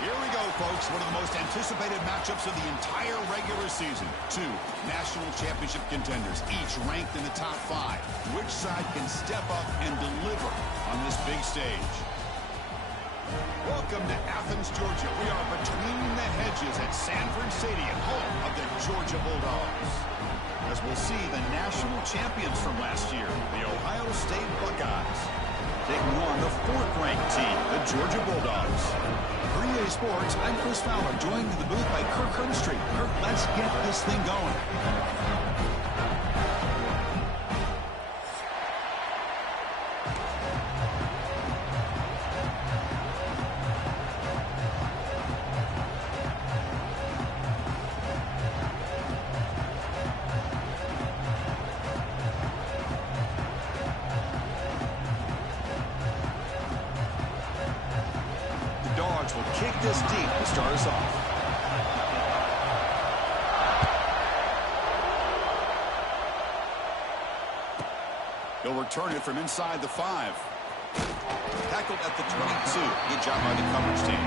Here we go, folks. One of the most anticipated matchups of the entire regular season. Two national championship contenders, each ranked in the top 5. Which side can step up and deliver on this big stage? Welcome to Athens, Georgia. We are between the hedges at Sanford Stadium, home of the Georgia Bulldogs. As we'll see the national champions from last year, the Ohio State Buckeyes, taking on the 4th-ranked team, the Georgia Bulldogs. For EA Sports, I'm Chris Fowler, joined in the booth by Kirk Herbstreit. Kirk, let's get this thing going. Will kick this deep to start us off. He'll return it from inside the 5. Tackled at the 22. Good job by the coverage team.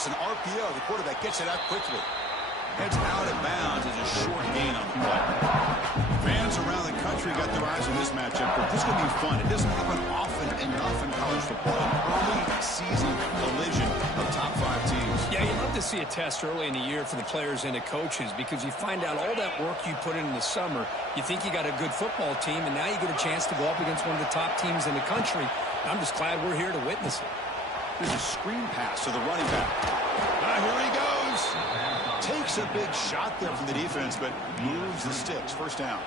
It's an RPO. The quarterback gets it out quickly. Heads out of bounds as a short gain on the play. Fans around the country got their eyes on this matchup, but this is going to be fun. It doesn't happen often enough in college football. An early season collision of top 5 teams. Yeah, you'd love to see a test early in the year for the players and the coaches because you find out all that work you put in the summer. You think you got a good football team, and now you get a chance to go up against one of the top teams in the country. I'm just glad we're here to witness it. There's a screen pass to the running back. Here he goes. Takes a big shot there from the defense, but moves the sticks. First down.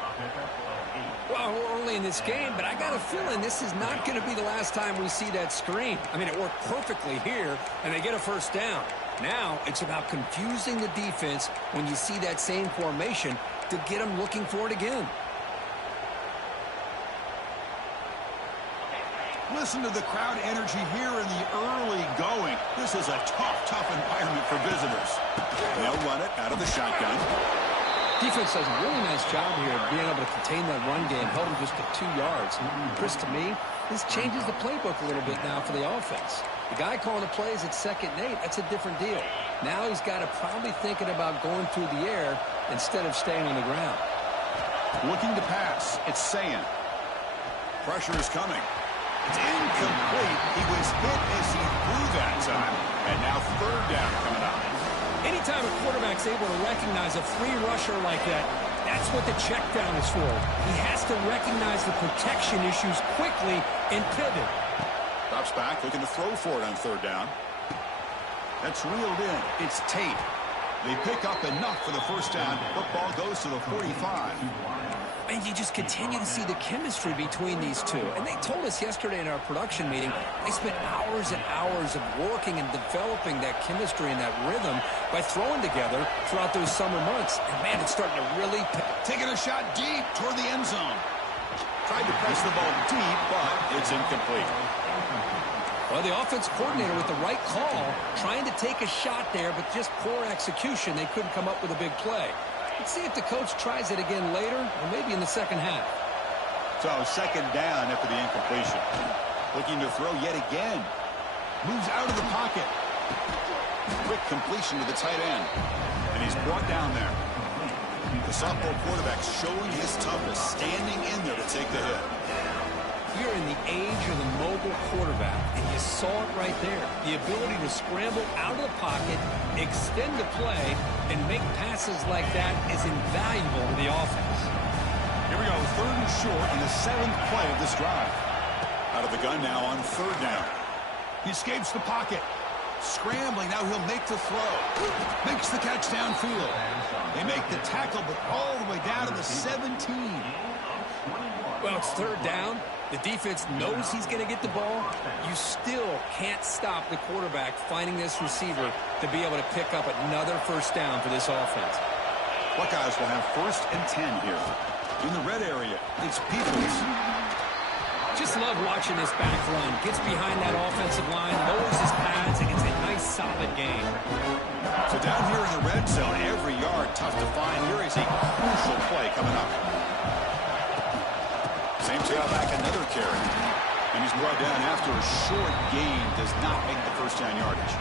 Well, we're early in this game, but I got a feeling this is not going to be the last time we see that screen. I mean, it worked perfectly here, and they get a first down. Now it's about confusing the defense when you see that same formation to get them looking for it again. Listen to the crowd energy here in the early going. This is a tough environment for visitors. They'll run it out of the shotgun. Defense does a really nice job here of being able to contain that run game, held them just to 2 yards. Chris, to me, this changes the playbook a little bit now for the offense. The guy calling the plays at 2nd and 8, that's a different deal. Now he's got to probably thinking about going through the air instead of staying on the ground. Looking to pass. It's Sayan. Pressure is coming. It's incomplete. He was hit as he threw that time. And now 3rd down coming up. Anytime a quarterback's able to recognize a free rusher like that, that's what the check down is for. He has to recognize the protection issues quickly and pivot. Drops back, looking to throw for it on 3rd down. That's reeled in. It's Tate. They pick up enough for the first down. Football goes to the 45. And you just continue to see the chemistry between these two. And they told us yesterday in our production meeting, they spent hours and hours of working and developing that chemistry and that rhythm by throwing together throughout those summer months. And, man, it's starting to really taking a shot deep toward the end zone. Tried to press the ball deep, but it's incomplete. Well, the offense coordinator with the right call, trying to take a shot there, but just poor execution. They couldn't come up with a big play. Let's see if the coach tries it again later, or maybe in the second half. So, 2nd down after the incompletion. Looking to throw yet again. Moves out of the pocket. Quick completion to the tight end. And he's brought down there. The sophomore quarterback showing his toughness, standing in there to take the hit. You're in the age of the mobile quarterback, and you saw it right there. The ability to scramble out of the pocket, extend the play, and make passes like that is invaluable to the offense. Here we go, 3rd and short in the 7th play of this drive. Out of the gun now on 3rd down. He escapes the pocket. Scrambling, now he'll make the throw. Makes the catch downfield. They make the tackle, but all the way down to the 17. Well, it's third down. The defense knows he's going to get the ball. You still can't stop the quarterback finding this receiver to be able to pick up another first down for this offense. Buckeyes will have 1st and 10 here. In the red area, it's Peoples. Just love watching this back run. Gets behind that offensive line, lowers his pads, and gets a nice, solid gain. So down here in the red zone, every yard tough to find. Here is a crucial play coming up. Same tailback, another carry. And he's brought down after a short gain. Does not make the first down yardage.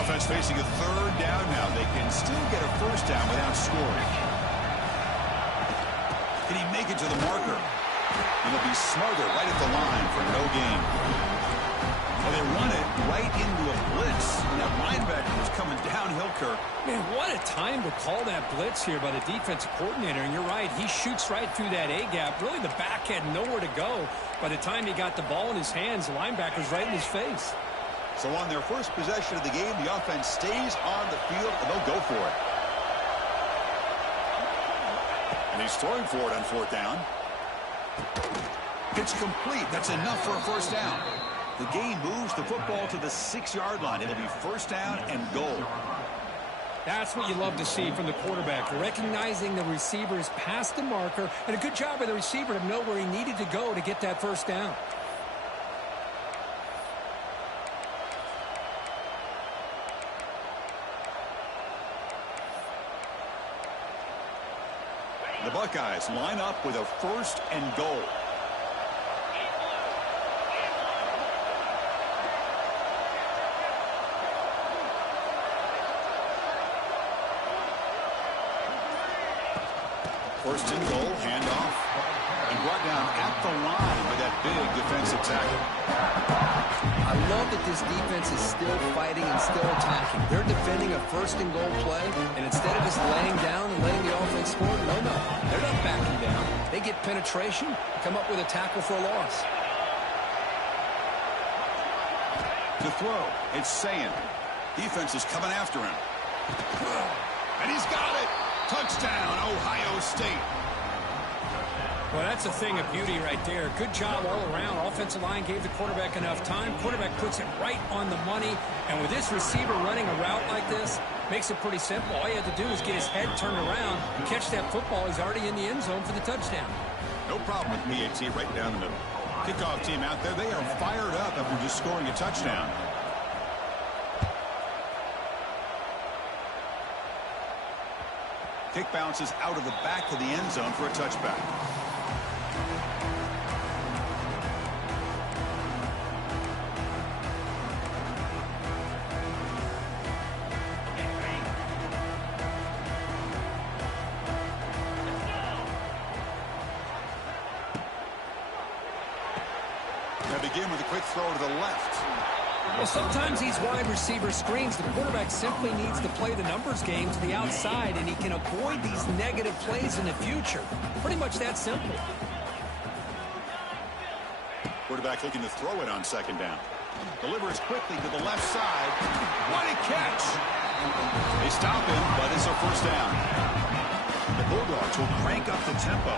Offense facing a third down now. They can still get a first down without scoring. Can he make it to the marker? It'll be Smothers right at the line for no gain. Well, they run it right into a blitz. And that linebacker was coming downhill, Kirk. Man, what a time to call that blitz here by the defensive coordinator. And you're right, he shoots right through that A-gap. Really, the back had nowhere to go. By the time he got the ball in his hands, the linebacker's right in his face. So on their first possession of the game, the offense stays on the field, and they'll go for it. And he's throwing for it on 4th down. It's complete. That's enough for a first down. The game moves the football to the 6-yard line. It'll be first down and goal. That's what you love to see from the quarterback, recognizing the receiver is past the marker, and a good job by the receiver to know where he needed to go to get that first down. The Buckeyes line up with a 1st and goal. First and goal, handoff, and brought down at the line with that big defensive tackle. I love that this defense is still fighting and still attacking. They're defending a 1st and goal play, and instead of just laying down and letting the offense score, no, they're not backing down. They get penetration, come up with a tackle for a loss. To throw, it's Sayin. Defense is coming after him. And he's got it. Touchdown, Ohio State. Well, that's a thing of beauty right there. Good job all around. Offensive line gave the quarterback enough time. Quarterback puts it right on the money. And with this receiver running a route like this, makes it pretty simple. All you have to do is get his head turned around and catch that football. He's already in the end zone for the touchdown. No problem with PAT right down the middle. Kickoff team out there, they are fired up after just scoring a touchdown. Kick bounces out of the back of the end zone for a touchback. They begin with a quick throw to the left. Well, sometimes these wide receiver screens, the quarterback simply needs to play the numbers game to the outside, and he can avoid these negative plays in the future. Pretty much that simple. Quarterback looking to throw it on 2nd down. Delivers quickly to the left side. What a catch! They stop him, but it's a first down. The Bulldogs will crank up the tempo.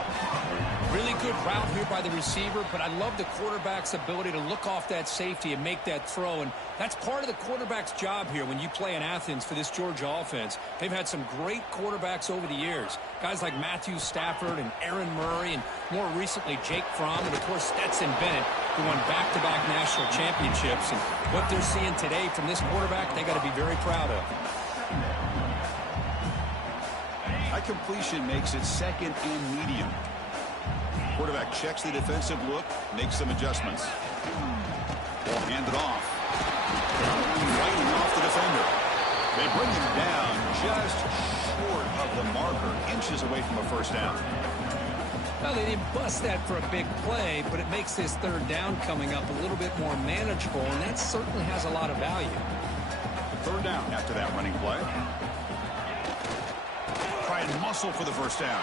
Really good route here by the receiver, but I love the quarterback's ability to look off that safety and make that throw, and that's part of the quarterback's job here when you play in Athens for this Georgia offense. They've had some great quarterbacks over the years, guys like Matthew Stafford and Aaron Murray, and more recently Jake Fromm, and of course Stetson Bennett, who won back-to-back national championships. And what they're seeing today from this quarterback, they got to be very proud of. High completion makes it 2nd and medium. Quarterback checks the defensive look, makes some adjustments. Ball handed off. Fighting off the defender. They bring him down just short of the marker, inches away from a first down. Well, they didn't bust that for a big play, but it makes this 3rd down coming up a little bit more manageable, and that certainly has a lot of value. 3rd down after that running play. try and muscle for the first down.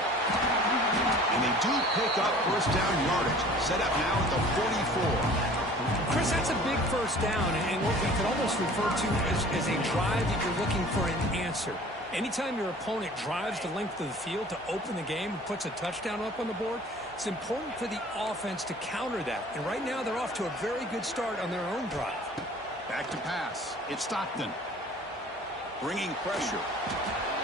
And they do pick up first down yardage. Set up now at the 44. Chris, that's a big first down, and what we could almost refer to as a drive that you're looking for an answer. Anytime your opponent drives the length of the field to open the game and puts a touchdown up on the board, it's important for the offense to counter that. And right now, they're off to a very good start on their own drive. Back to pass. It's Stockton. Bringing pressure.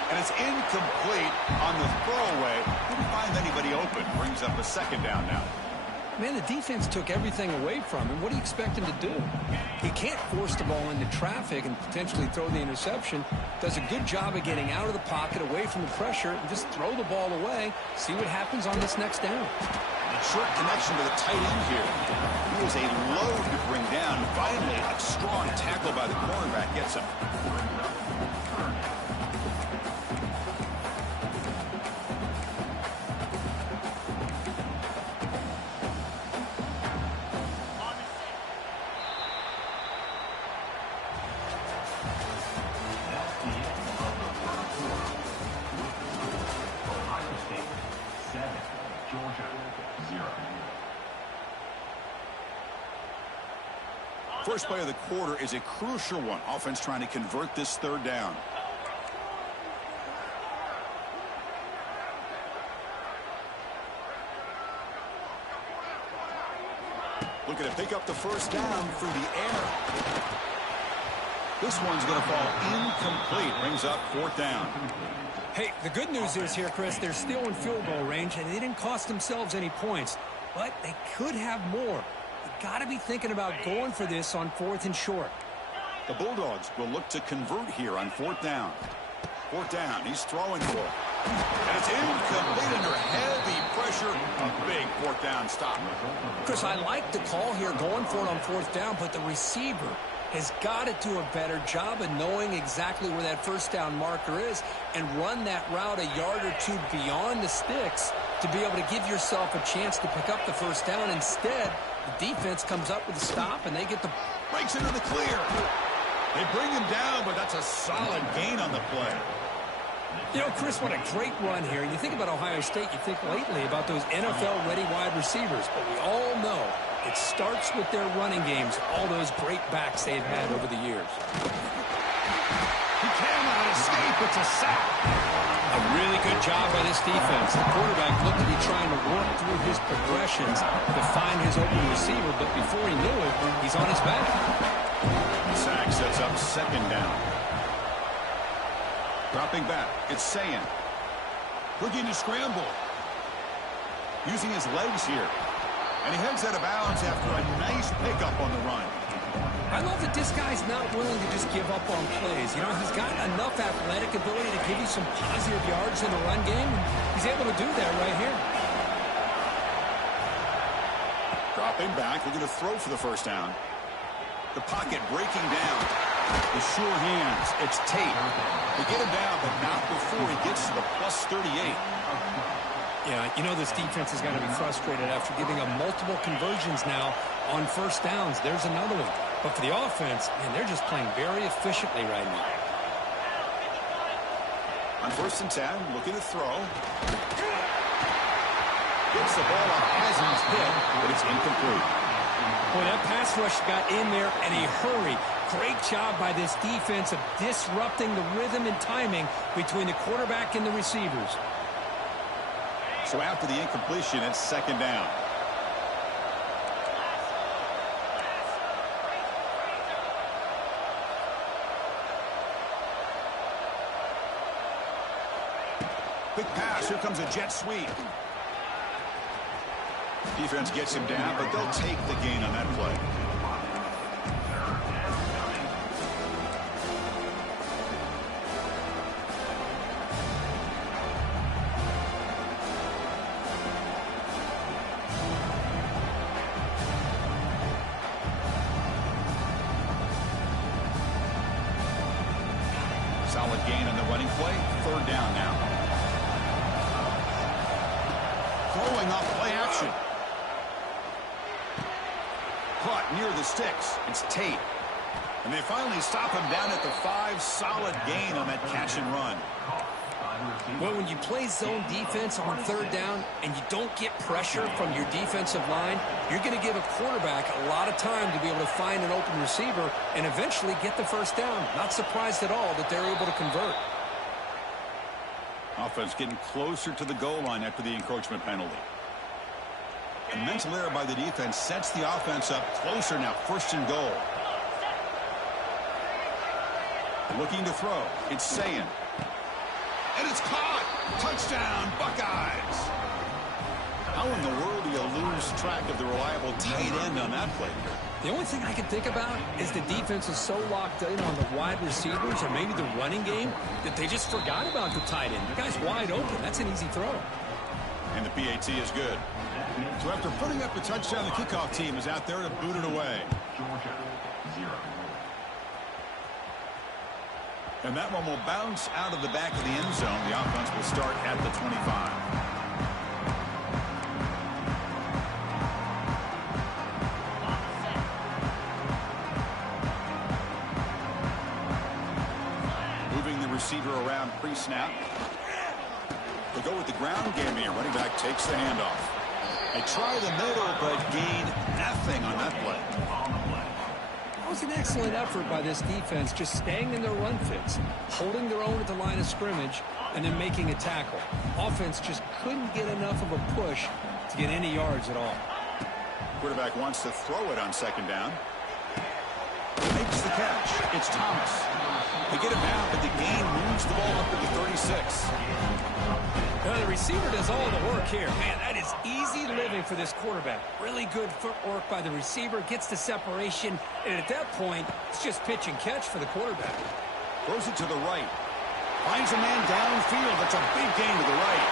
And it's incomplete on the throwaway. Didn't find anybody open. Brings up a second down now. Man, the defense took everything away from him. What do you expect him to do? He can't force the ball into traffic and potentially throw the interception. Does a good job of getting out of the pocket, away from the pressure, and just throw the ball away. See what happens on this next down. A short connection to the tight end here. He was a load to bring down. Finally, a strong tackle by the cornerback gets him. First play of the quarter is a crucial one. Offense trying to convert this third down. Looking to pick up the first down through the air. This one's going to fall incomplete. Brings up fourth down. Hey, the good news is here, Chris, they're still in field goal range, and they didn't cost themselves any points. But they could have more. Got to be thinking about going for this on fourth and short. The Bulldogs will look to convert here on fourth down. Fourth down, he's throwing for it. And it's incomplete under heavy pressure. A big fourth down stop. Chris, I like the call here going for it on fourth down, but the receiver has got to do a better job of knowing exactly where that first down marker is and run that route a yard or two beyond the sticks to be able to give yourself a chance to pick up the first down. Instead, the defense comes up with a stop, and they get the... Breaks into the clear. They bring him down, but that's a solid gain on the play. You know, Chris, what a great run here. You think about Ohio State, you think lately about those NFL-ready wide receivers, but we all know it starts with their running games, all those great backs they've had over the years. He cannot escape. It's a sack. A really good job by this defense. The quarterback looked to be trying to work through his progressions to find his open receiver, but before he knew it, he's on his back. The sack sets up second down. Dropping back, it's Sayan. Looking to scramble. Using his legs here. And he heads out of bounds after a nice pickup on the run. I love that this guy's not willing to just give up on plays. You know, he's got enough athletic ability to give you some positive yards in the run game, and he's able to do that right here. Dropping back, looking to throw for the first down. The pocket breaking down. The sure hands, it's Tate. They get him down, but not before he gets to the plus 38. Yeah, you know this defense is going to be frustrated after giving up multiple conversions now on first downs. There's another one. But for the offense, man, they're just playing very efficiently right now. On first and 10, looking to throw. Gets the ball off Hazen's hip, but it's incomplete. Boy, that pass rush got in there in a hurry. Great job by this defense of disrupting the rhythm and timing between the quarterback and the receivers. So after the incompletion, it's second down. Quick pass. Here comes a jet sweep. Defense gets him down, but they'll take the gain on that play. Solid gain on the running play. Third down now. Throwing off play action. Caught near the sticks. It's Tate. And they finally stop him down at the 5. Solid gain on that catch and run. Well, when you play zone defense on third down and you don't get pressure from your defensive line, you're going to give a quarterback a lot of time to be able to find an open receiver and eventually get the first down. Not surprised at all that they're able to convert. Offense getting closer to the goal line after the encroachment penalty. A mental error by the defense sets the offense up closer now. First and goal. Looking to throw. It's Sayin. And it's caught. Touchdown, Buckeyes. How in the world do you lose track of the reliable tight end on that play? The only thing I can think about is the defense is so locked in on the wide receivers or maybe the running game that they just forgot about the tight end. The guy's wide open. That's an easy throw. And the PAT is good. So after putting up the touchdown, the kickoff team is out there to boot it away. And that one will bounce out of the back of the end zone. The offense will start at the 25. Moving the receiver around pre-snap. They go with the ground game here. Running back takes the handoff. They try the middle, but gain nothing on that play. That was an excellent effort by this defense, just staying in their run fits, holding their own at the line of scrimmage, and then making a tackle. Offense just couldn't get enough of a push to get any yards at all. Quarterback wants to throw it on second down. Makes the catch. It's Thomas. They get him down, but the gain moves the ball up to the 36. Well, the receiver does all the work here. Man, that is easy living for this quarterback. Really good footwork by the receiver, gets the separation, and at that point, it's just pitch and catch for the quarterback. Throws it to the right. Finds a man downfield. That's a big gain to the right.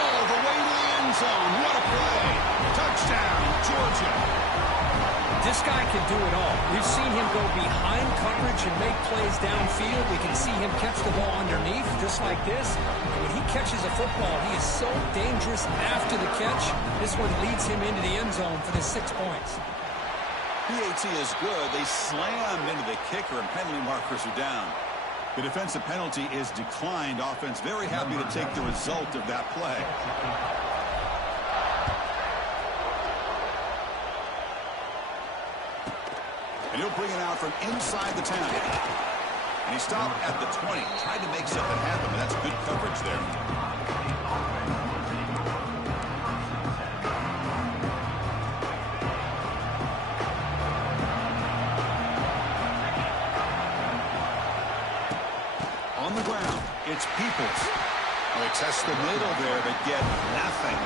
All the way to the end zone. What a play. Touchdown, Georgia. This guy can do it all. We've seen him go behind coverage and make plays downfield. We can see him catch the ball underneath, just like this. And when he catches a football, he is so dangerous after the catch. This one leads him into the end zone for the 6 points. PAT is good. They slammed into the kicker, and penalty markers are down. The defensive penalty is declined. Offense very happy to take the result of that play. And he'll bring it out from inside the 10. And he stopped at the 20. Tried to make something happen, but that's good coverage there. On the ground, it's Peoples. Well, they test the middle there, but get nothing.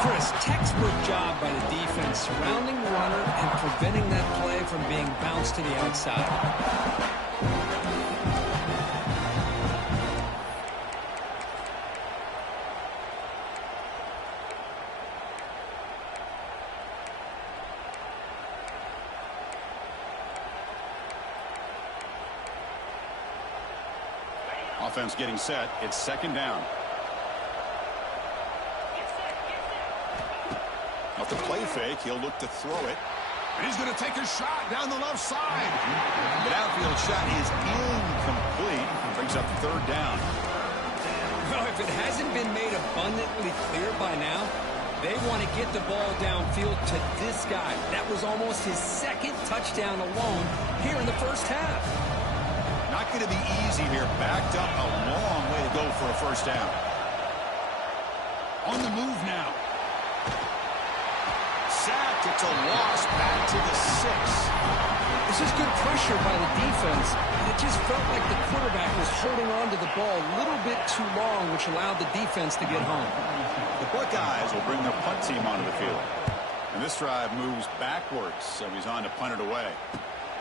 Chris, textbook job by the defense, surrounding the runner and preventing that play from being bounced to the outside. Offense getting set. It's second down. Off the play fake, he'll look to throw it. And he's going to take a shot down the left side. The outfield shot is incomplete. Brings up third down. Well, if it hasn't been made abundantly clear by now, they want to get the ball downfield to this guy. That was almost his second touchdown alone here in the first half. Not going to be easy here. Backed up a long way to go for a first down. On the move now. Sacked. It's a loss back to the 6. This is good pressure by the defense. It just felt like the quarterback was holding on to the ball a little bit too long, which allowed the defense to get home. The Buckeyes will bring their punt team onto the field. And this drive moves backwards, so he's on to punt it away.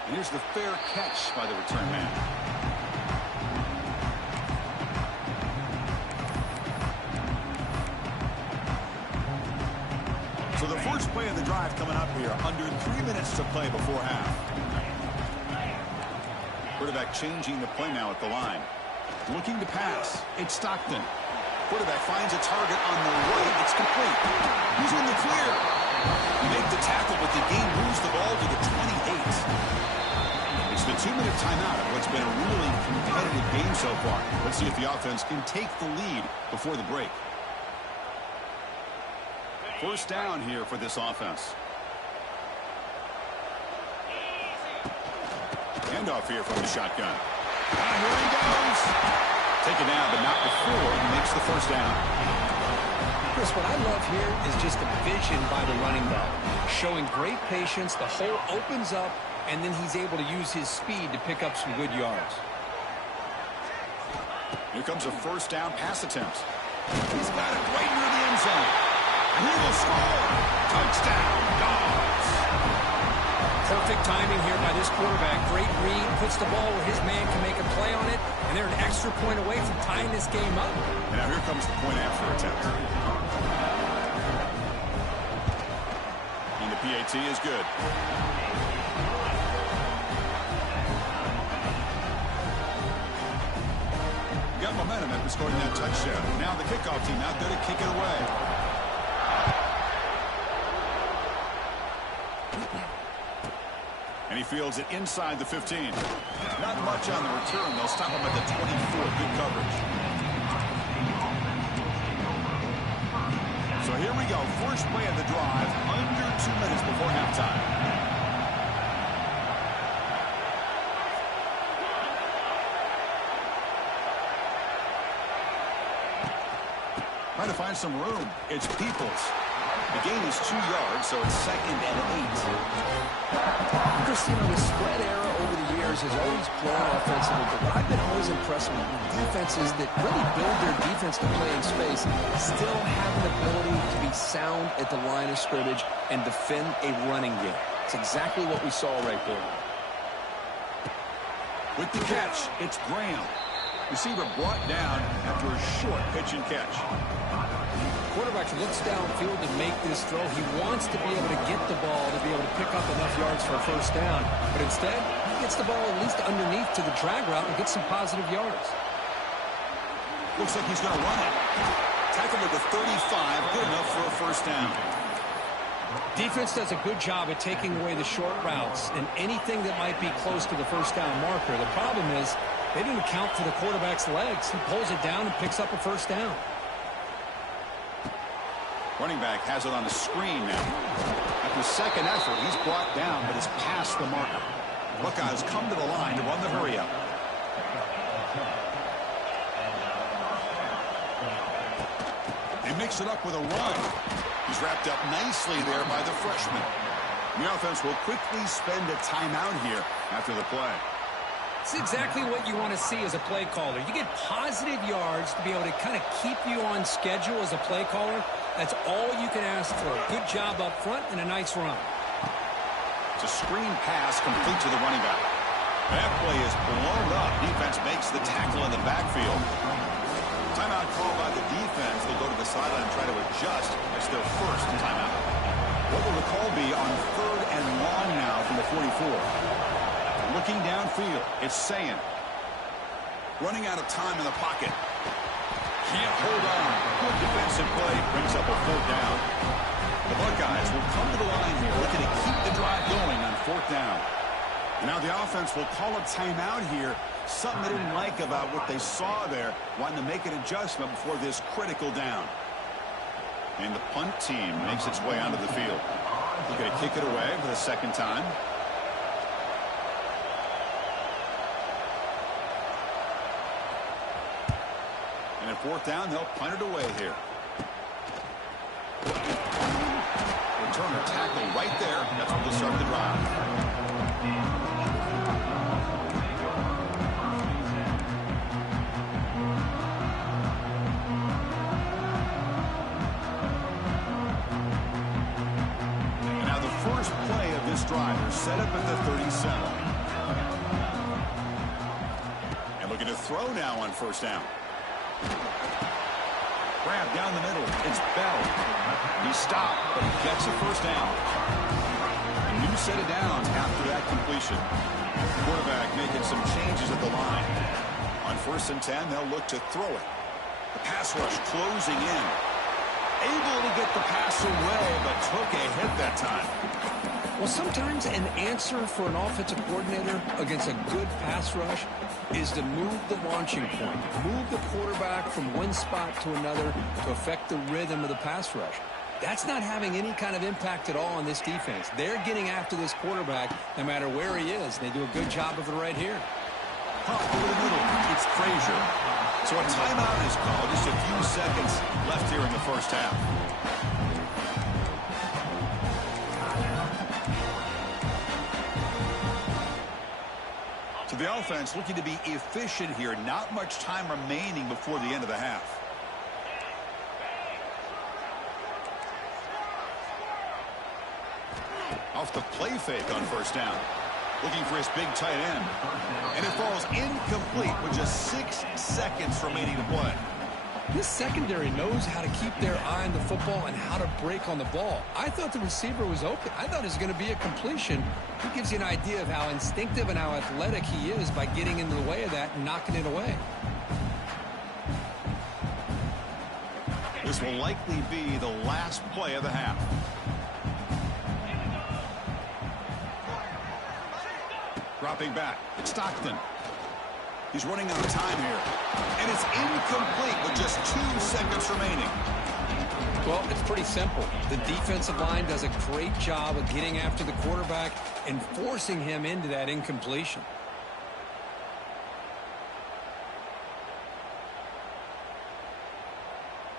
And here's the fair catch by the return man. So the first play of the drive coming up here, under 3 minutes to play before half. Quarterback changing the play now at the line. Looking to pass. It's Stockton. Quarterback finds a target on the right. It's complete. He's in the clear. He made the tackle, but the game moves the ball to the 28. It's the 2-minute timeout of what's been a really competitive game so far. Let's see if the offense can take the lead before the break. First down here for this offense. Handoff here from the shotgun. Here he goes. Taken down, but not before he makes the first down. Chris, what I love here is just the vision by the running back. Showing great patience, the hole opens up, and then he's able to use his speed to pick up some good yards. Here comes a first down pass attempt. He's got it right near the end zone. And he will score. Touchdown, Dogs. Perfect timing here by this quarterback. Great read, puts the ball where his man can make a play on it, and they're an extra point away from tying this game up. And now here comes the point after attempt. And the PAT is good. Got momentum after scoring that touchdown. Now the kickoff team out there to kick it away. And he fields it inside the 15. Not much on the return. They'll stop him at the 24. Good coverage. So here we go. First play of the drive. Under 2 minutes before halftime. Trying to find some room. It's Peoples. The gain is 2 yards, so it's 2nd and 8. Chris, you know, the spread era over the years has always grown offensively, but what I've been always impressed with defenses that really build their defense to play in space still have an ability to be sound at the line of scrimmage and defend a running game. It's exactly what we saw right there. With the catch, it's Graham. Receiver brought down after a short pitch and catch. Quarterback looks downfield to make this throw. He wants to be able to get the ball to be able to pick up enough yards for a first down. But instead, he gets the ball at least underneath to the drag route and gets some positive yards. Looks like he's going to run it. Tackled at the 35. Good enough for a first down. Defense does a good job at taking away the short routes and anything that might be close to the first down marker. The problem is they didn't account for the quarterback's legs. He pulls it down and picks up a first down. Running back has it on the screen now. After second effort, he's brought down, but has passed the marker. Buckeyes come to the line to run the hurry-up. They mix it up with a run. He's wrapped up nicely there by the freshman. The offense will quickly spend a timeout here after the play. It's exactly what you want to see as a play caller. You get positive yards to be able to kind of keep you on schedule as a play caller. That's all you can ask for. Good job up front and a nice run. It's a screen pass complete to the running back. That play is blown up. Defense makes the tackle in the backfield. Timeout called by the defense. They'll go to the sideline and try to adjust. It's their first timeout. What will the call be on 3rd and long now from the 44? Looking downfield, it's Sayin. Running out of time in the pocket. Can't hold on. Good defensive play. Brings up a 4th down. The Buckeyes will come to the line here, looking to keep the drive going on 4th down. And now the offense will call a timeout here. Something they didn't like about what they saw there. Wanting to make an adjustment before this critical down. And the punt team makes its way onto the field. Looking to kick it away for the second time. And at 4th down, they'll punt it away here. Returner tackle right there. That's where they'll start the drive. And now the first play of this drive is set up at the 37. And looking to throw now on 1st down. Grab down the middle. It's Bell. He stopped, but he gets a first down. A new set of downs after that completion. Quarterback making some changes at the line. On 1st and 10, they'll look to throw it. The pass rush closing in. Able to get the pass away, but took a hit that time. Well, sometimes an answer for an offensive coordinator against a good pass rush is to move the launching point, move the quarterback from one spot to another to affect the rhythm of the pass rush. That's not having any kind of impact at all on this defense. They're getting after this quarterback no matter where he is. They do a good job of it right here. Pop over the middle. It's Frazier. So a timeout is called. Just a few seconds left here in the first half. So the offense looking to be efficient here. Not much time remaining before the end of the half. Off the play fake on first down. Looking for his big tight end. And it falls incomplete with just 6 seconds remaining to play. This secondary knows how to keep their eye on the football and how to break on the ball. I thought the receiver was open. I thought it was going to be a completion. It gives you an idea of how instinctive and how athletic he is by getting into the way of that and knocking it away. This will likely be the last play of the half. Dropping back. It's Stockton. He's running out of time here. And it's incomplete with just 2 seconds remaining. Well, it's pretty simple. The defensive line does a great job of getting after the quarterback and forcing him into that incompletion.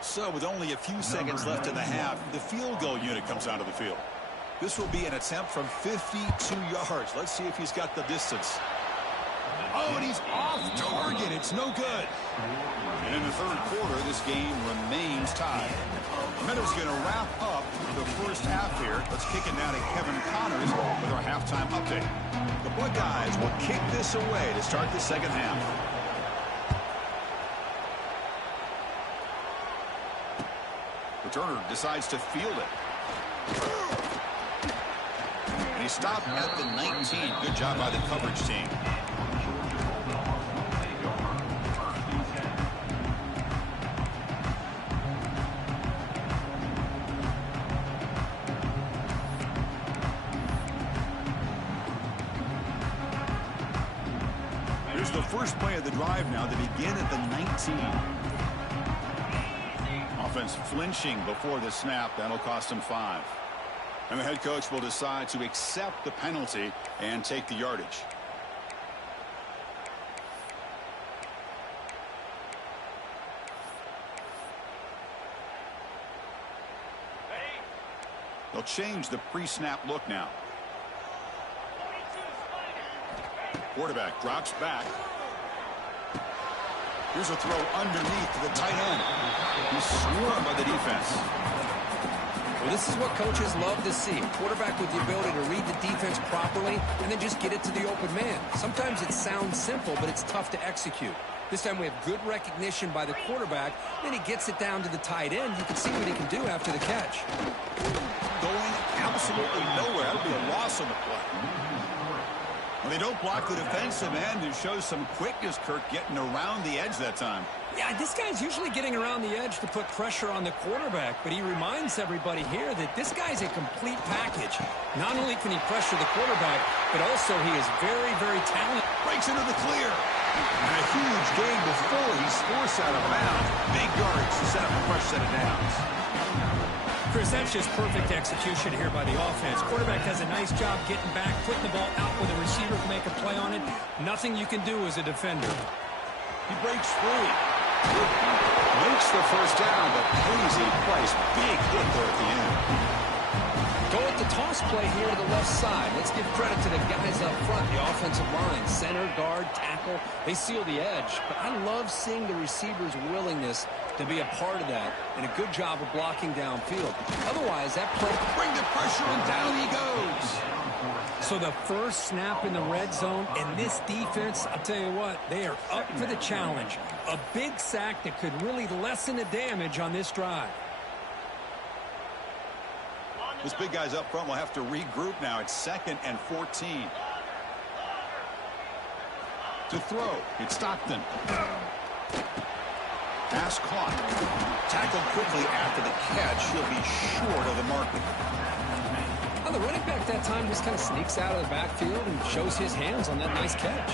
So with only a few seconds left in the half, the field goal unit comes onto the field. This will be an attempt from 52 yards. Let's see if he's got the distance. Oh, and he's off target. It's no good. And in the third quarter, this game remains tied. Meadows going to wrap up the first half here. Let's kick it now to Kevin Connors with our halftime update. The Buckeyes will kick this away to start the second half. Returner decides to field it. And he stopped at the 19. Good job by the coverage team. Here's the first play of the drive now to begin at the 19. Offense flinching before the snap. That'll cost him 5. And the head coach will decide to accept the penalty and take the yardage. They'll change the pre-snap look now. Quarterback drops back. Here's a throw underneath to the tight end. He's swarmed by the defense. Well, this is what coaches love to see. A quarterback with the ability to read the defense properly and then just get it to the open man. Sometimes it sounds simple, but it's tough to execute. This time we have good recognition by the quarterback. Then he gets it down to the tight end. You can see what he can do after the catch. Going absolutely nowhere. That'll be a loss on the play. Well, they don't block the defensive end and shows some quickness, Kirk, getting around the edge that time. Yeah, this guy's usually getting around the edge to put pressure on the quarterback, but he reminds everybody here that this guy's a complete package. Not only can he pressure the quarterback, but also he is very, very talented. Breaks into the clear. And a huge gain before he's forced out of bounds. Big yards to set up a fresh set of downs. Chris, that's just perfect execution here by the offense. Quarterback does a nice job getting back, putting the ball out where the receiver can make a play on it. Nothing you can do as a defender. He breaks free. Makes the first down, but pays a price. Big hit there at the end. Go with the toss play here to the left side. Let's give credit to the guys up front, the offensive line. Center, guard, tackle. They seal the edge. But I love seeing the receiver's willingness to be a part of that and a good job of blocking downfield. Otherwise, that play... Bring the pressure and down he goes. So the first snap in the red zone, and this defense, I'll tell you what, they are up for the challenge. A big sack that could really lessen the damage on this drive. Those big guys up front will have to regroup now. It's 2nd and 14. To throw, it's Stockton. Pass caught. Tackled quickly after the catch. He'll be short of the marker. I Well, the running back that time just kind of sneaks out of the backfield and shows his hands on that nice catch.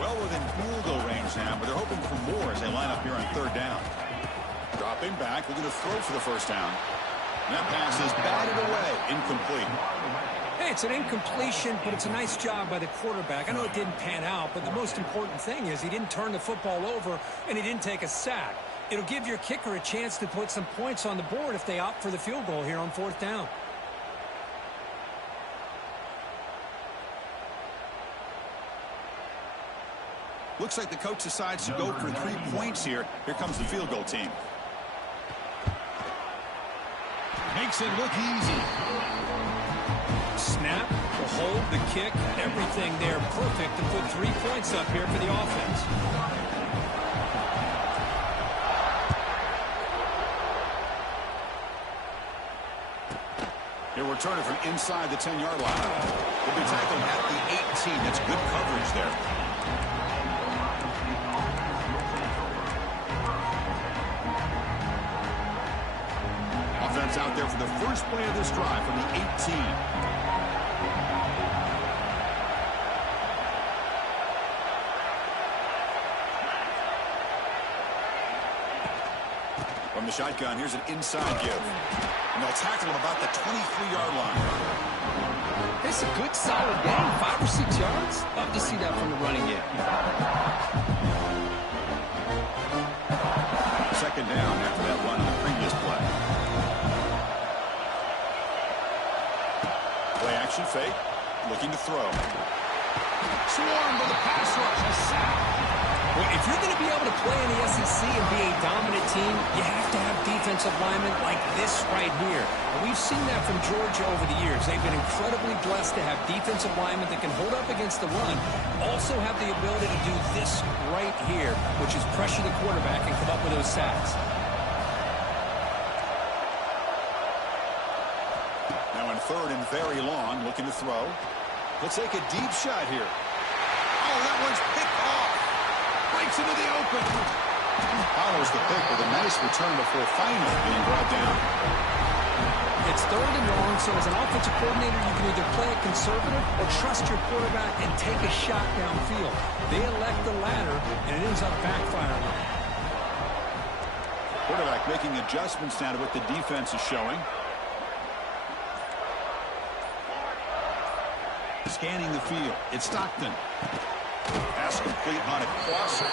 Well within field goal range now, but they're hoping for more as they line up here on third down. Dropping back, looking to throw for the first down. And that pass is batted away, incomplete. Hey, it's an incompletion, but it's a nice job by the quarterback. I know it didn't pan out, but the most important thing is he didn't turn the football over and he didn't take a sack. It'll give your kicker a chance to put some points on the board if they opt for the field goal here on fourth down. Looks like the coach decides to go for 3 points here. Here comes the field goal team. Makes it look easy. Snap, the hold, the kick, everything there perfect to put 3 points up here for the offense. He'll return it from inside the 10-yard line. He'll be tackled at the 18. That's good coverage there. Offense out there for the first play of this drive from the 18. From the shotgun, here's an inside give. And they'll tackle him about the 23-yard line. It's a good, solid game. 5 or 6 yards. Love to see that from the running game. Second down after that run on the previous play. Play action fake. Looking to throw. Swarmed by the pass rush. A sack. Well, if you're going to be able to play in the SEC and be a dominant team, you have to have defensive linemen like this right here. And we've seen that from Georgia over the years. They've been incredibly blessed to have defensive linemen that can hold up against the run, also have the ability to do this right here, which is pressure the quarterback and come up with those sacks. Now in third and very long, looking to throw. He'll take a deep shot here. Oh, that one's picked off. Breaks into the open. Follows the pick with a nice return before finally being brought down. It's third and long, so as an offensive coordinator, you can either play it conservative or trust your quarterback and take a shot downfield. They elect the latter, and it ends up backfiring. Quarterback making adjustments now to what the defense is showing. Scanning the field. It's Stockton. Pass complete on a crosser.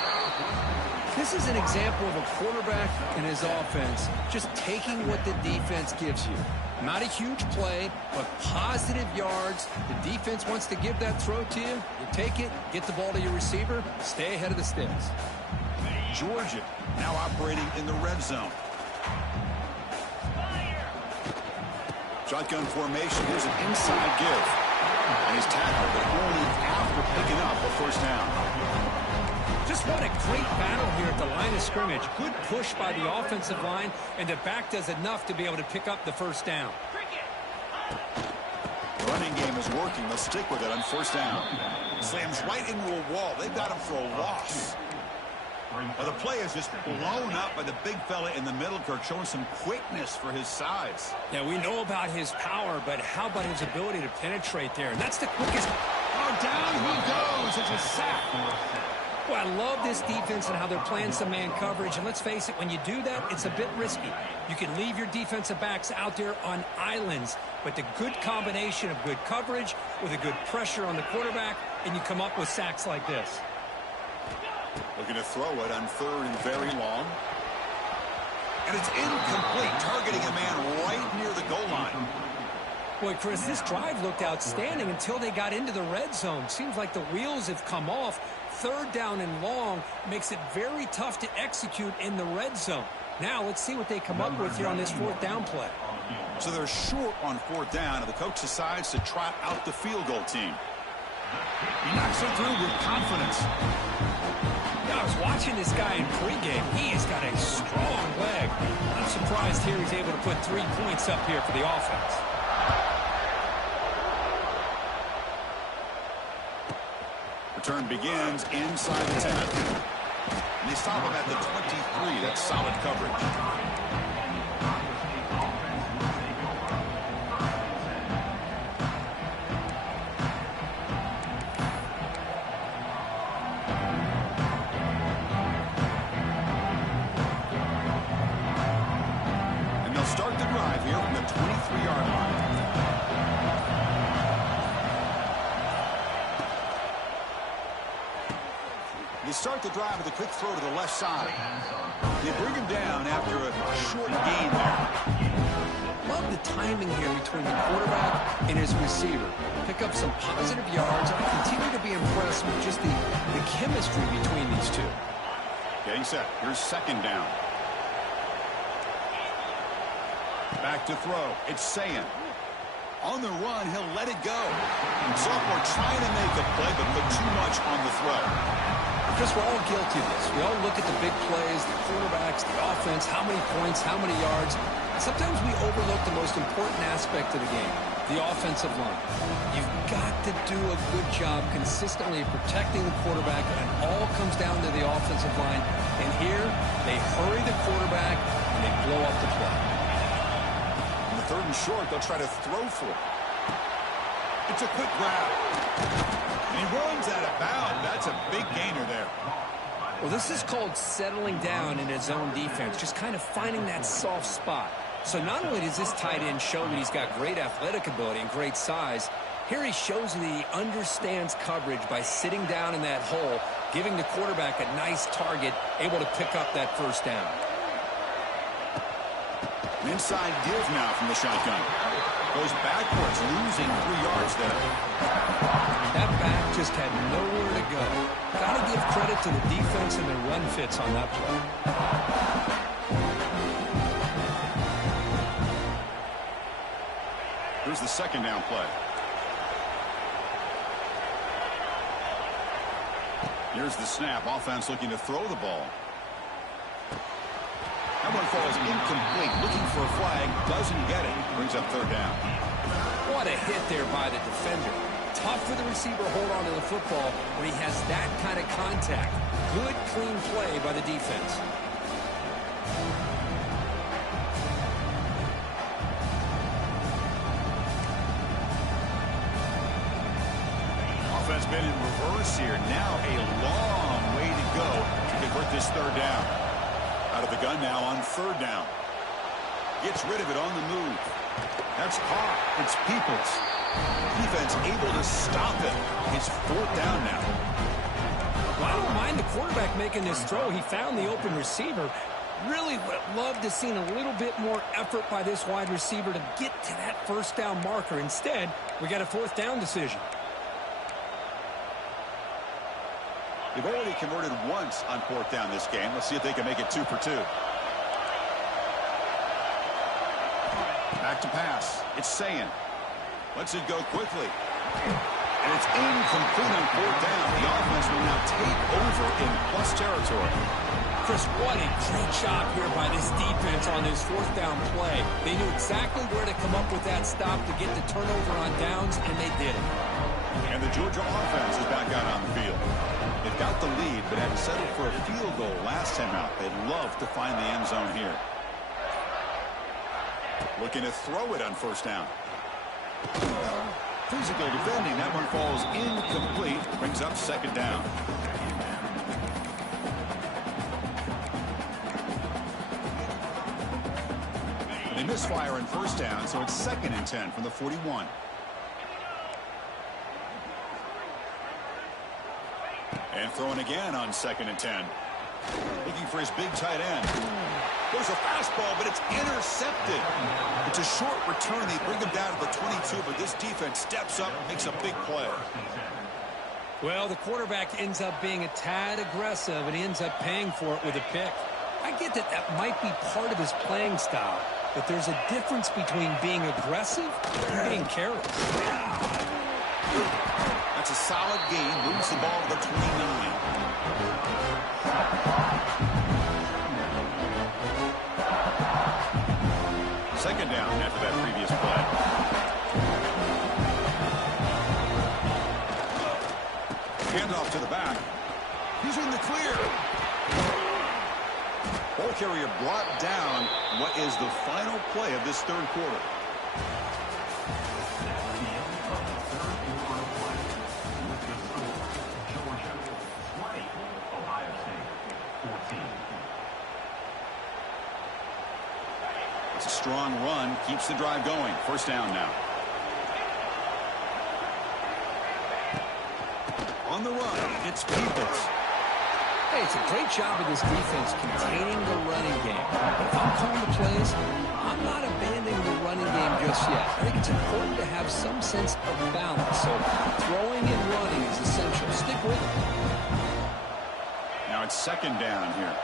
This is an example of a quarterback and his offense just taking what the defense gives you. Not a huge play, but positive yards. The defense wants to give that throw to you. You take it, get the ball to your receiver, stay ahead of the sticks. Georgia now operating in the red zone. Shotgun formation. Here's an inside give. And he's tackled, but only after picking up a first down. Just what a great battle here at the line of scrimmage. Good push by the offensive line, and the back does enough to be able to pick up the first down. The running game is working. They'll stick with it on first down. Slams right into a wall. They've got him for a loss. Well, the play is just blown up by the big fella in the middle, Kirk, showing some quickness for his size. Yeah, we know about his power, but how about his ability to penetrate there? And that's the quickest. Oh, down he goes. It's a sack. Well, I love this defense and how they're playing some man coverage. And let's face it, when you do that, it's a bit risky. You can leave your defensive backs out there on islands, but the good combination of good coverage with a good pressure on the quarterback, and you come up with sacks like this. Looking to throw it on third and very long. And it's incomplete, targeting a man right near the goal line. Boy, Chris, this drive looked outstanding until they got into the red zone. Seems like the wheels have come off. Third down and long makes it very tough to execute in the red zone. Now let's see what they come up with here on this fourth down play. So they're short on fourth down, and the coach decides to trot out the field goal team. He knocks it through with confidence. Yeah, I was watching this guy in pregame. He has got a strong leg. I'm surprised here he's able to put 3 points up here for the offense. Return begins inside the 10. And they stop him at the 23. That's solid coverage. They start the drive with a quick throw to the left side. They bring him down after a short gain there. Love the timing here between the quarterback and his receiver. Pick up some positive yards, and I continue to be impressed with just the chemistry between these two. Getting set. Here's second down. Back to throw. It's Sayan. On the run, he'll let it go. Sophomore trying to make a play, but put too much on the throw. Chris, we're all guilty of this. We all look at the big plays, the quarterbacks, the offense, how many points, how many yards. Sometimes we overlook the most important aspect of the game, the offensive line. You've got to do a good job consistently protecting the quarterback, and it all comes down to the offensive line. And here, they hurry the quarterback, and they blow up the play. On the third and short, they'll try to throw for it. It's a quick grab. And he runs out of bounds. That's a big gainer there. Well, this is called settling down in his own defense, just kind of finding that soft spot. So not only does this tight end show that he's got great athletic ability and great size, here he shows that he understands coverage by sitting down in that hole, giving the quarterback a nice target, able to pick up that first down. An inside give now from the shotgun. Goes backwards, losing 3 yards there. That back just had nowhere to go. Got to give credit to the defense and their run fits on that play. Here's the second down play. Here's the snap. Offense looking to throw the ball. That one falls incomplete. Looking for a flag. Doesn't get it. Brings up third down. What a hit there by the defender. Tough for the receiver to hold on to the football when he has that kind of contact. Good, clean play by the defense. Offense been in reverse here. Now a long way to go to convert this third down. Out of the gun now on third down. Gets rid of it on the move. That's caught. It's Peoples. Defense able to stop it. It's fourth down now. Well, I don't mind the quarterback making this throw. He found the open receiver. Really would have loved to have seen a little bit more effort by this wide receiver to get to that first down marker. Instead, we got a fourth down decision. They've already converted once on fourth down this game. Let's see if they can make it 2 for 2. Back to pass. It's Sayan. Lets it go quickly. And it's incomplete on fourth down. The offense will now take over in plus territory. Chris, what a great job here by this defense on this fourth down play. They knew exactly where to come up with that stop to get the turnover on downs, and they did it. And the Georgia offense is back out on the field. They've got the lead, but had settled for a field goal last time out. They'd love to find the end zone here. Looking to throw it on first down. Physical defending. That one falls incomplete. Brings up second down. They misfire on first down, so it's 2nd and 10 from the 41. And throwing again on 2nd and 10. Looking for his big tight end. There's a fastball, but it's intercepted. It's a short return. They bring him down to the 22, but this defense steps up, makes a big play. Well, the quarterback ends up being a tad aggressive, and he ends up paying for it with a pick. I get that that might be part of his playing style, but there's a difference between being aggressive and being careless. That's a solid gain. Moves the ball to the 29. Second down after that previous play. Handoff to the back. He's in the clear. Ball carrier brought down. What is the final play of this third quarter? It's a strong run. Keeps the drive going. First down now. On the run, it's Peoples. say it's a great job of this defense containing the running game. But if I'm calling the plays, I'm not abandoning the running game just yet. I think it's important to have some sense of balance. So throwing and running is essential. Stick with it. Now it's second down here.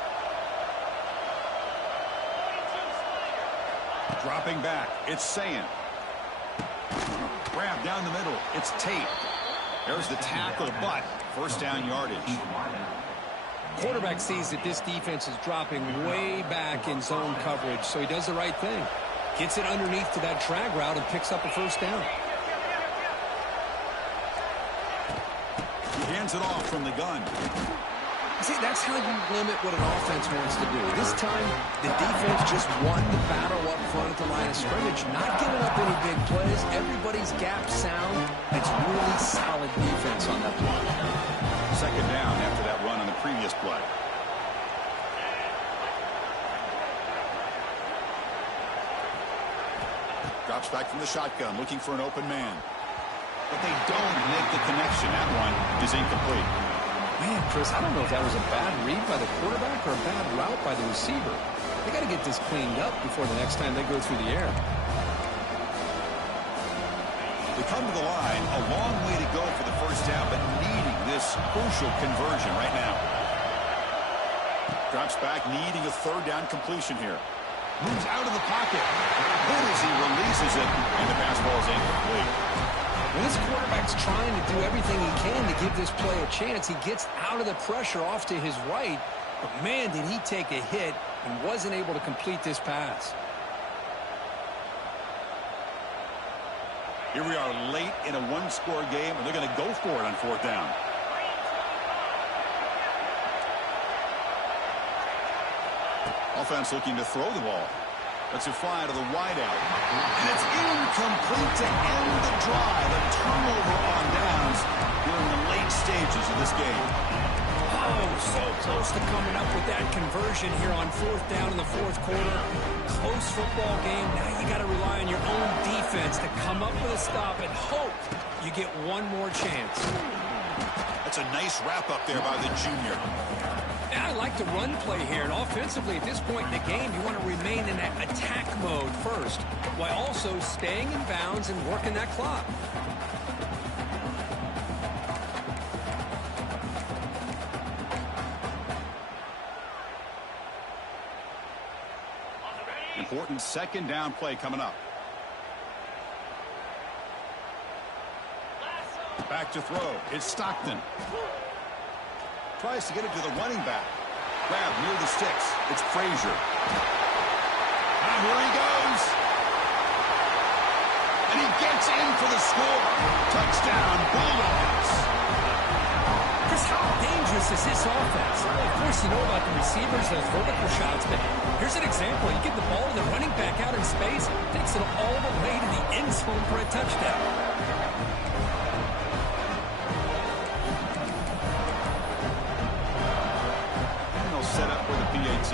Dropping back, it's Sayin. Grab down the middle, it's Tate. There's the tackle, but first down yardage. Quarterback sees that this defense is dropping way back in zone coverage, so he does the right thing. Gets it underneath to that drag route and picks up a first down. He hands it off from the gun. See, that's how you limit what an offense wants to do. This time, the defense just won the battle up front at the line of scrimmage, not giving up any big plays. Everybody's gap sound. It's really solid defense on that block. Second down after that run on the previous play. Drops back from the shotgun, looking for an open man. But they don't make the connection. That one is incomplete. Man, Chris, I don't know if that was a bad read by the quarterback or a bad route by the receiver. They got to get this cleaned up before the next time they go through the air. They come to the line, a long way to go for the first down, but needing this crucial conversion right now. Drops back, needing a third down completion here. Moves out of the pocket. Good as he releases it, and the pass ball is incomplete. When this quarterback's trying to do everything he can to give this play a chance, he gets out of the pressure off to his right. But, man, did he take a hit and wasn't able to complete this pass. Here we are late in a one-score game, and they're going to go for it on fourth down. Offense looking to throw the ball. Lets it fly to the wideout. And it's incomplete to end the drive. A turnover on downs here in the late stages of this game. Oh, so close to coming up with that conversion here on fourth down in the fourth quarter. Close football game. Now you got to rely on your own defense to come up with a stop and hope you get one more chance. That's a nice wrap-up there by the junior. Yeah, I like the run play here, and offensively at this point in the game, you want to remain in that attack mode first, while also staying in bounds and working that clock. Important second down play coming up. Back to throw. It's Stockton. Tries to get it to the running back. Grab near the sticks. It's Frazier. And here he goes. And he gets in for the score. Touchdown, Bulldogs. Chris, how dangerous is this offense? Well, of course, you know about the receivers, those vertical shots, but here's an example. You get the ball to the running back out in space, takes it all the way to the end zone for a touchdown. Set up with a PAT.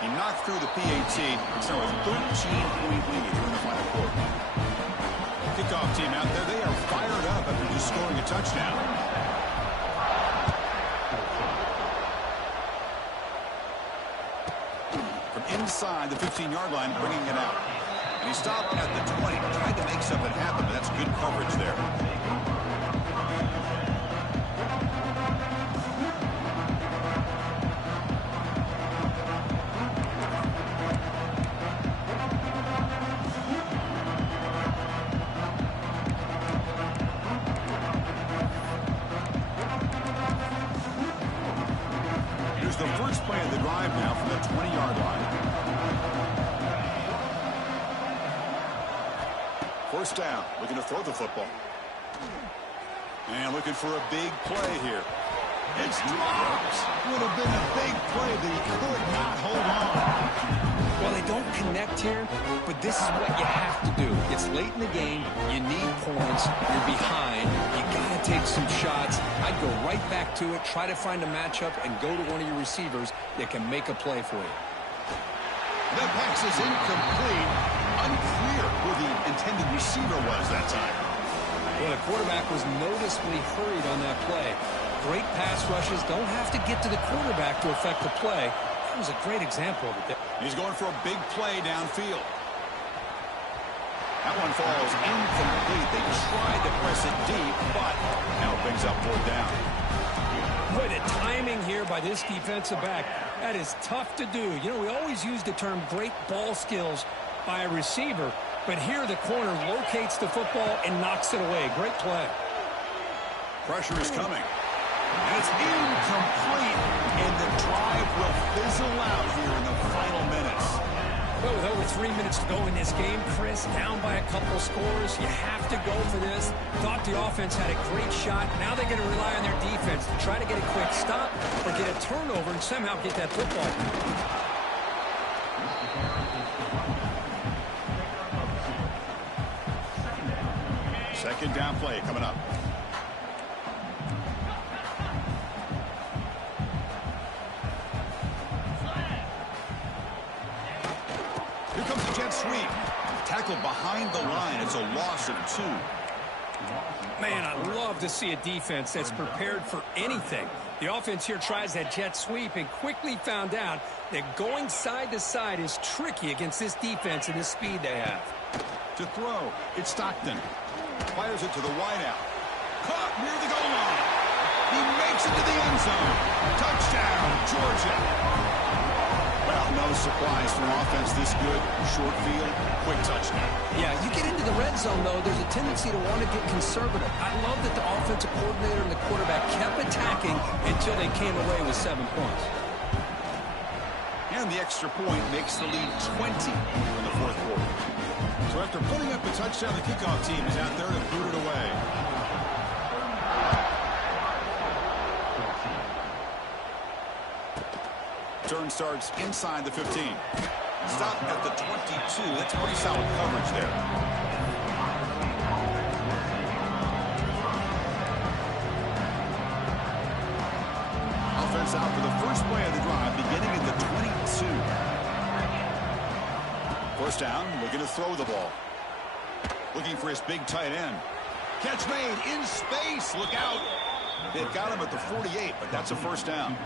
He knocked through the PAT. It's now a 13-point lead here in the final quarter. Kickoff team out there. They are fired up after just scoring a touchdown. From inside the 15-yard line, bringing it out. And he stopped at the 20. Tried to make something happen, but that's good coverage there. The first play of the drive now from the 20-yard line. First down, looking to throw the football. And looking for a big play here. It's dropped. Would have been a big play, but he could not hold on. Well, they don't connect here, but this is what you have to do. It's late in the game. You need points. You're behind. You got to take some shots. I'd go right back to it, try to find a matchup, and go to one of your receivers that can make a play for you. The pass is incomplete. Unclear who the intended receiver was that time. Well, the quarterback was noticeably hurried on that play. Great pass rushes don't have to get to the quarterback to affect the play. That was a great example of it there. He's going for a big play downfield. That one falls incomplete. They tried to press it deep, but now it brings up 4th down. Boy, the timing here by this defensive back, that is tough to do. You know, we always use the term great ball skills by a receiver, but here the corner locates the football and knocks it away. Great play. Pressure is coming. And it's incomplete, and the drive will fizzle out here in the final minutes. Well, with over 3 minutes to go in this game, Chris, down by a couple scores, you have to go for this. Thought the offense had a great shot. Now they're going to rely on their defense to try to get a quick stop or get a turnover and somehow get that football. Second down play coming up. Here comes the jet sweep. Tackled behind the line. It's a loss of 2. Man, I love to see a defense that's prepared for anything. The offense here tries that jet sweep and quickly found out that going side to side is tricky against this defense and the speed they have. To throw, it's Stockton. Fires it to the wideout. Caught near the goal line. He makes it to the end zone. Touchdown, Georgia. Well, no surprise for an offense this good. Short field, quick touchdown. Yeah, you get into the red zone, though, there's a tendency to want to get conservative. I love that the offensive coordinator and the quarterback kept attacking until they came away with 7 points. And the extra point makes the lead 20 in the 4th quarter. So after putting up a touchdown, the kickoff team is out there to boot it away. Turn starts inside the 15. Stop at the 22. That's pretty solid coverage there. Offense out for the first play of the drive, beginning at the 22. First down, looking to throw the ball. Looking for his big tight end. Catch made in space. Look out. They've got him at the 48, but that's a first down.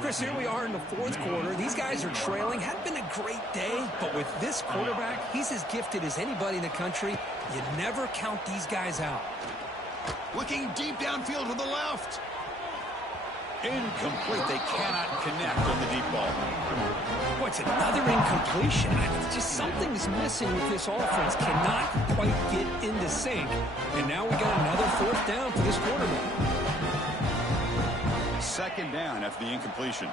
Chris, here we are in the 4th quarter. These guys are trailing. Hadn't been a great day, but with this quarterback, he's as gifted as anybody in the country. You never count these guys out. Looking deep downfield to the left. Incomplete. They cannot connect on the deep ball. What's another incompletion? Just something's missing with this offense. Cannot quite get into sync. And now we got another 4th down for this quarterback. Second down after the incompletion.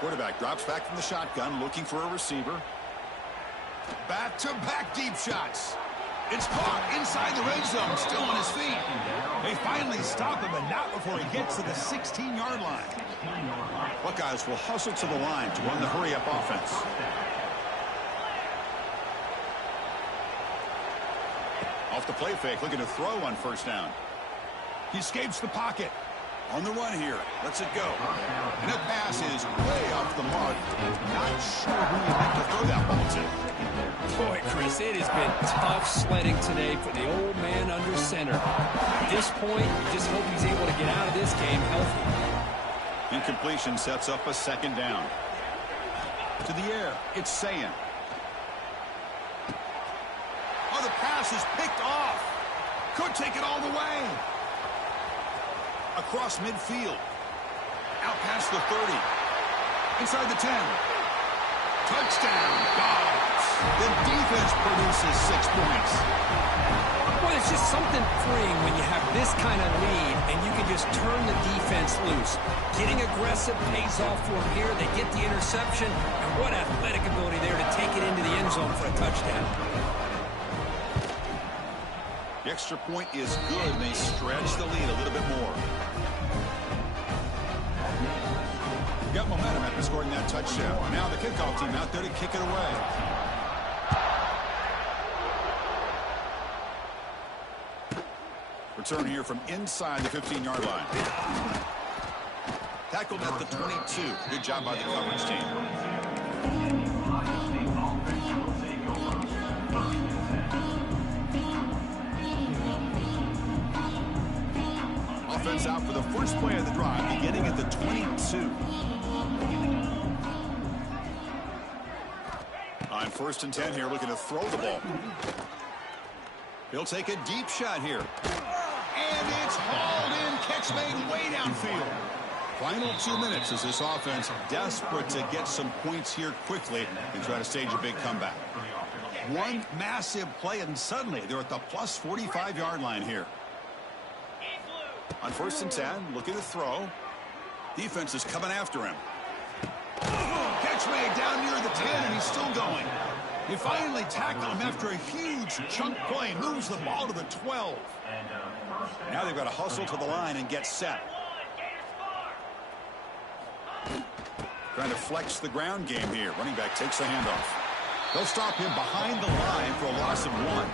Quarterback drops back from the shotgun, looking for a receiver. Back-to-back deep shots. It's caught inside the red zone, still on his feet. They finally stop him, but not before he gets to the 16-yard line. Buckeyes will hustle to the line to run the hurry-up offense. Off the play fake, looking to throw on first down. He escapes the pocket. On the run here. Lets it go. And that pass is way off the mark. Not sure who he meant to throw that ball to. Boy, Chris, it has been tough sledding today for the old man under center. At this point, you just hope he's able to get out of this game healthy. Incompletion sets up a second down. To the air, it's Sayan. Oh, the pass is picked off. Could take it all the way. Across midfield. Out past the 30. Inside the 10. Touchdown, Dogs. The defense produces 6 points. Well, it's just something freeing when you have this kind of lead and you can just turn the defense loose. Getting aggressive pays off for them here. They get the interception, and what athletic ability there to take it into the end zone for a touchdown. The extra point is good, and they stretch the lead a little bit more. Got momentum after scoring that touchdown. Now the kickoff team out there to kick it away. Return here from inside the 15-yard line. Tackled at the 22. Good job by the coverage team. offense out for the first play of the drive, beginning at the 22. On 1st and 10 here, looking to throw the ball. He'll take a deep shot here. And it's hauled in. Catch made way downfield. Final 2 minutes as this offense desperate to get some points here quickly and try to stage a big comeback. One massive play, and suddenly they're at the plus 45-yard line here. On 1st and 10, looking to throw. Defense is coming after him. Catch made down near the 10, and he's still going. They finally tackle him after a huge chunk play. Moves the ball to the 12. Now they've got to hustle to the line and get set. Trying to flex the ground game here. Running back takes the handoff. They'll stop him behind the line for a loss of 1.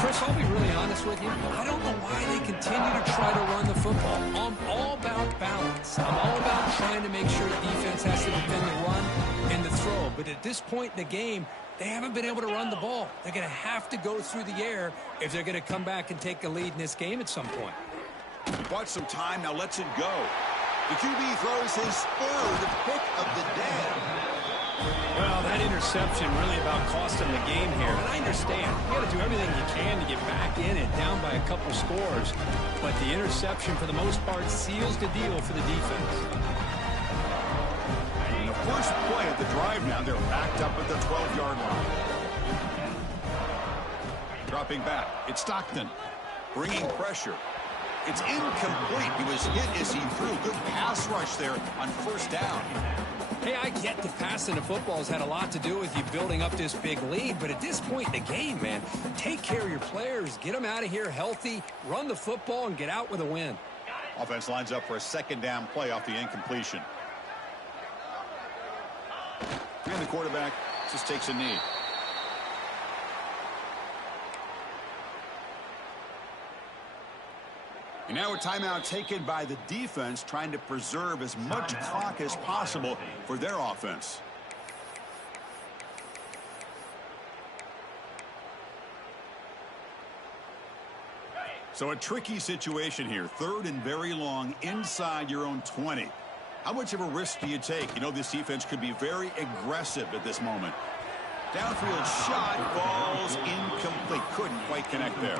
Chris, I'll be really honest with you. I don't know why they continue to try to run the football. I'm all about balance. I'm all about trying to make sure defense has to defend the run and the throw. But at this point in the game, they haven't been able to run the ball. They're going to have to go through the air if they're going to come back and take a lead in this game at some point. Bought some time, now lets it go. The QB throws his 3rd pick of the day. Well, that interception really about cost them the game here. And I understand. You got to do everything you can to get back in it, down by a couple scores. But the interception, for the most part, seals the deal for the defense. And the first play of the drive now, they're backed up at the 12-yard line. Dropping back, it's Stockton. Bringing pressure. It's incomplete. He was hit as he threw. Good pass rush there on 1st down. Hey, I get the passing the football has had a lot to do with you building up this big lead, but at this point in the game, man, take care of your players, get them out of here healthy, run the football, and get out with a win. Offense lines up for a 2nd down play off the incompletion. And the quarterback just takes a knee. And now a timeout taken by the defense, trying to preserve as much clock as possible for their offense. So a tricky situation here. 3rd and very long inside your own 20. How much of a risk do you take? You know, this defense could be very aggressive at this moment. Downfield shot falls incomplete. Couldn't quite connect there.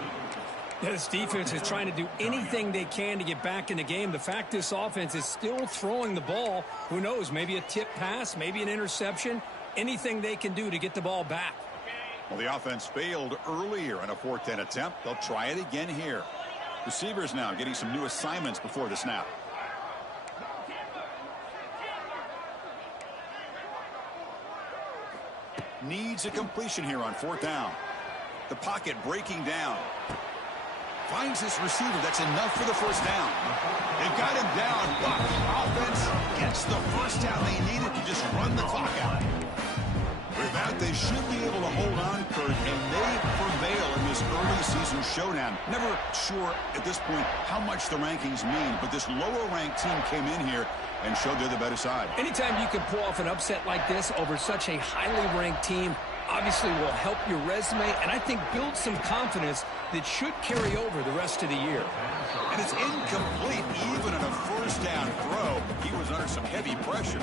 This defense is trying to do anything they can to get back in the game. The fact this offense is still throwing the ball, who knows, maybe a tip pass, maybe an interception, anything they can do to get the ball back. Well, the offense failed earlier on a 4th and attempt. They'll try it again here. Receivers now getting some new assignments before the snap. Needs a completion here on 4th down. The pocket breaking down. Finds this receiver. That's enough for the 1st down. They've got him down, but the offense gets the 1st down they needed to just run the clock out. With that, they should be able to hold on, Kurt, and they prevail in this early season showdown. Never sure at this point how much the rankings mean, but this lower-ranked team came in here and showed they're the better side. Anytime you can pull off an upset like this over such a highly ranked team, obviously will help your resume and I think build some confidence that should carry over the rest of the year. And it's incomplete even on a 1st down throw. He was under some heavy pressure.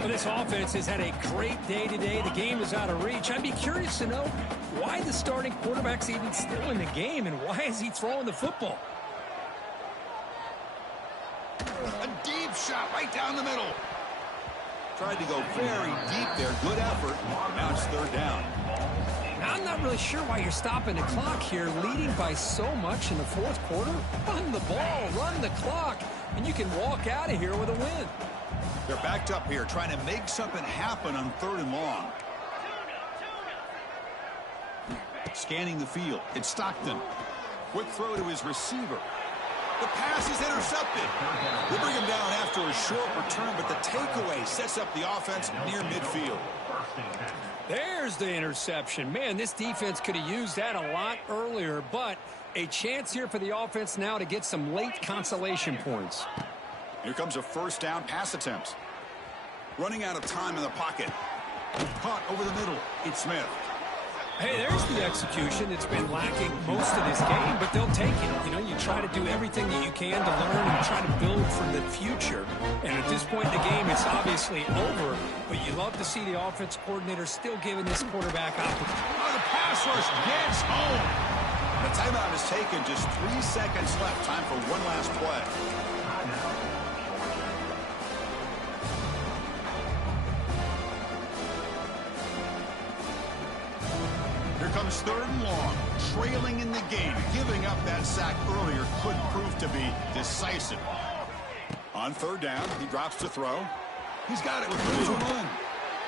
Well, this offense has had a great day today. The game is out of reach. I'd be curious to know why the starting quarterback's even still in the game and why is he throwing the football? A deep shot right down the middle. Tried to go very deep there. Good effort. Now it's 3rd down. Now, I'm not really sure why you're stopping the clock here, leading by so much in the 4th quarter. Run the ball, run the clock, and you can walk out of here with a win. They're backed up here, trying to make something happen on 3rd and long. Scanning the field. It's Stockton. Quick throw to his receiver. The pass is intercepted. They bring him down after a short return, but the takeaway sets up the offense near midfield. There's the interception. Man, this defense could have used that a lot earlier, but a chance here for the offense now to get some late consolation points. Here comes a 1st down pass attempt. Running out of time in the pocket. Caught over the middle. It's Smith. Hey, there's the execution. It's been lacking most of this game, but they'll take it. You know, you try to do everything that you can to learn and try to build for the future. And at this point in the game, it's obviously over, but you love to see the offense coordinator still giving this quarterback opportunity. Oh, the pass rush gets home. The timeout is taken. Just 3 seconds left. Time for one last play. Here comes 3rd and long. Trailing in the game. Giving up that sack earlier could prove to be decisive. On 3rd down, he drops to throw. He's got it with room to run.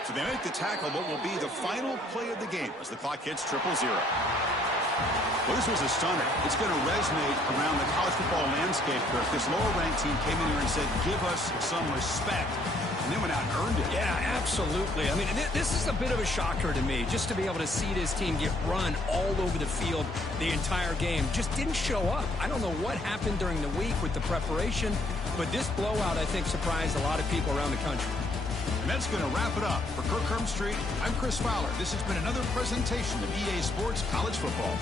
So they make the tackle, but will be the final play of the game as the clock hits 0-0. Well, this was a stunner. It's going to resonate around the college football landscape, Kirk. This lower-ranked team came in here and said, give us some respect. And then went out and earned it. Yeah, absolutely. I mean, this is a bit of a shocker to me, just to be able to see this team get run all over the field the entire game. Just didn't show up. I don't know what happened during the week with the preparation, but this blowout, I think, surprised a lot of people around the country. And that's going to wrap it up. For Kirk Herbstreit, I'm Chris Fowler. This has been another presentation of EA Sports College Football.